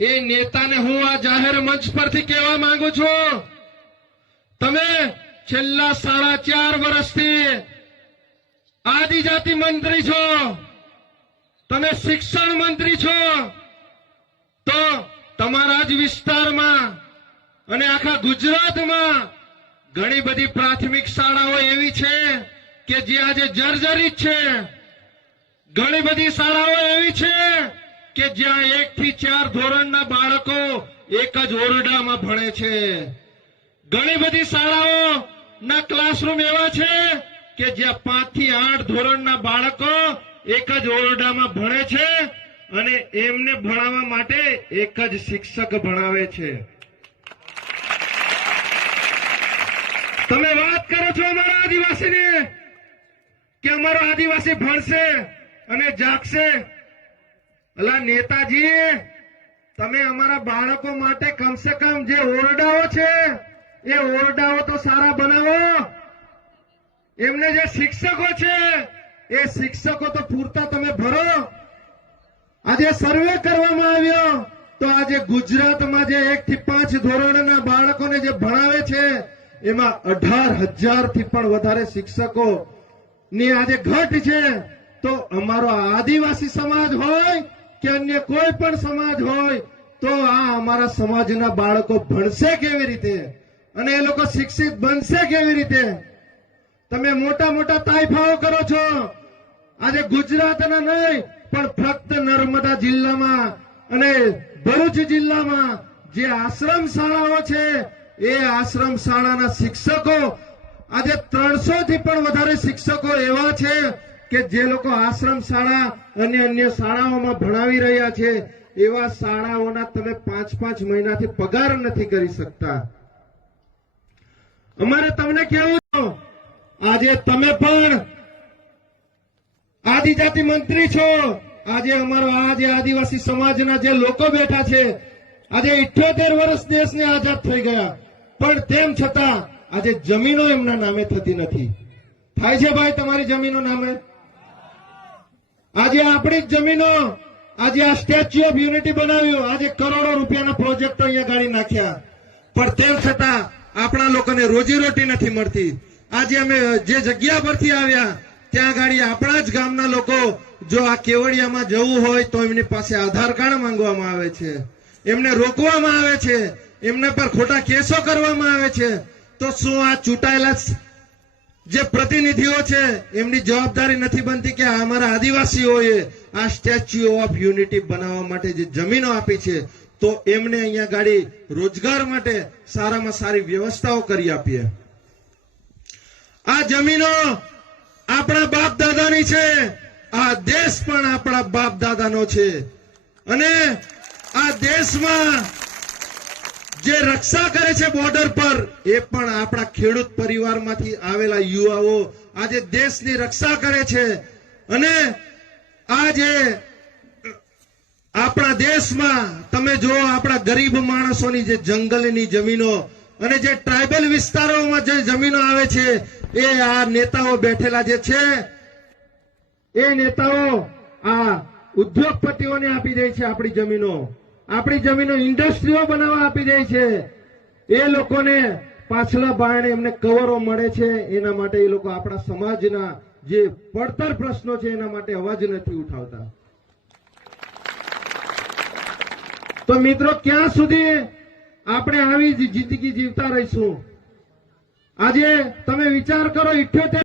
એ નેતાને હું આ જાહેર મંચ પરથી કહેવા માંગુ છું. તમે છેલ્લા સાડા ચાર વર્ષથી આદિજાતિ મંત્રી છો. તમે શિક્ષણ મંત્રી છો. તો તમારા જ વિસ્તારમાં અને આખા ગુજરાતમાં ઘણી બધી પ્રાથમિક શાળાઓ એવી છે કે જે આજે જર્જરિત છે. ઘણી બધી શાળાઓ એવી છે કે જ્યાં એક થી ચાર ધોરણના બાળકો એક જ ઓરડામાં ભણે છે. ઘણી બધી શાળાઓ ના ક્લાસરૂમ એવા છે કે જ્યાં પાંચથી આઠ ધોરણના બાળકો એક જ ઓરડામાં ભણે છે અને એમને ભણાવવા માટે એક જ શિક્ષક ભણાવે છે. તમે વાત કરો છો અમારા આદિવાસીને કે અમારો આદિવાસી ભણશે અને જાગશે? અલા નેતાજી, તમે અમારા બાળકો માટે કમસે કમ જે ઓરડાઓ છે, એ ઓરડાઓ તો સારા બનાવો. એમને જે શિક્ષકો છે, એ શિક્ષકો તો પૂરતા તમે ભરો. આજે સર્વે કરવામાં આવ્યો, તો આજે ગુજરાતમાં જે એક થી પાંચ ધોરણના બાળકોને જે ભણાવે છે, એમાં અઢાર હજારથી પણ વધારે શિક્ષકો ની આજે ઘટ છે. તો અમારો આદિવાસી સમાજ હોય કે અન્ય કોઈ પણ સમાજ હોય, તો આ અમારા સમાજના બાળકો ભણશે કેવી રીતે? અને એ લોકો શિક્ષિત બનશે કેવી રીતે? તમે મોટા મોટા તાઇફાઓ કરો છો. આજે ગુજરાતના નહીં, પણ ફક્ત નર્મદા જિલ્લામાં અને ભરૂચ જિલ્લામાં જે આશ્રમ શાળાઓ છે, એ આશ્રમ શાળાના શિક્ષકો, આજે ત્રણસો થી પણ વધારે શિક્ષકો એવા છે કે જે લોકો આશ્રમ શાળા અને અન્ય શાળાઓમાં ભણાવી રહ્યા છે, એવા શાળાઓના તમે પાંચ પાંચ મહિનાથી પગાર નથી કરી શકતા. અમારે તમને કેવું છો, આજે તમે પણ આદિજાતિ મંત્રી છો. આજે અમારો આ જે આદિવાસી સમાજના જે લોકો બેઠા છે, આજે ઇઠ્યોતેર વર્ષ દેશને આઝાદ થઈ ગયા. પણ તેમ છતાં આજે જમીનો એમના નામે થતી નથી. થાય છે ભાઈ તમારી જમીનો નામે? આજે આપણી જ જમીનો, આજે આ સ્ટેચ્યુ ઓફ યુનિટી બનાવ્યું. આજે કરોડો રૂપિયાના પ્રોજેક્ટો અહીંયા ગાડી નાખ્યા. પણ તેમ છતાં આપણા લોકોને રોજીરોટી નથી મળતી. આજે અમે જે જગ્યા પરથી આવ્યા, ત્યાં ગાડી આપણા જ ગામના લોકો. જો આ કેવડિયામાં જવું હોય, તો એમની પાસે આધાર કાર્ડ માંગવામાં આવે છે. એમને રોકવામાં આવે છે. એમના પર ખોટા કેસો કરવામાં આવે છે. તો શું આ ચૂંટાયેલા જે પ્રતિનિધિઓ છે, એમની જવાબદારી નથી બનતી કે અમારા આદિવાસીઓએ આ સ્ટેચ્યુ ઓફ યુનિટી બનાવવા માટે જે જમીનો આપી છે, તો એમને અહીંયા ગાડી રોજગાર માટે સારામાં સારી વ્યવસ્થાઓ કરી આપીએ. આ જમીનો આપણા બાપ દાદાની છે, આ દેશ પણ આપણા બાપ દાદાનો છે. અને આ દેશમાં જે રક્ષા કરે છે બોર્ડર પર, એ પણ આપણા ખેડૂત પરિવારમાંથી આવેલા યુવાઓ આજે દેશની રક્ષા કરે છે. અને આજે આપણા દેશમાં તમે જો આપણા ગરીબ માણસોની જે જંગલની જમીનો અને જે ટ્રાઇબલ વિસ્તારોમાં જે જમીનો આવે છે, એ આ નેતાઓ બેઠેલા જે છે, એ નેતાઓ આ ઉદ્યોગપતિઓને આપી દે છે આપણી જમીનો. આપણી જમીનો ઇન્ડસ્ટ્રીઓ બનાવવા આપી દે છે. એ લોકોને પાછલા બારણે એમને કવરો મળે છે. એના માટે એ લોકો આપણા સમાજના જે પડતર પ્રશ્નો છે એના માટે અવાજ નથી ઉઠાવતા. તો મિત્રો, ક્યાં સુધી આપણે આવી જ જિંદગી જીવતા રહીશું? આજે તમે વિચાર કરો, ઇઠ્યોતેર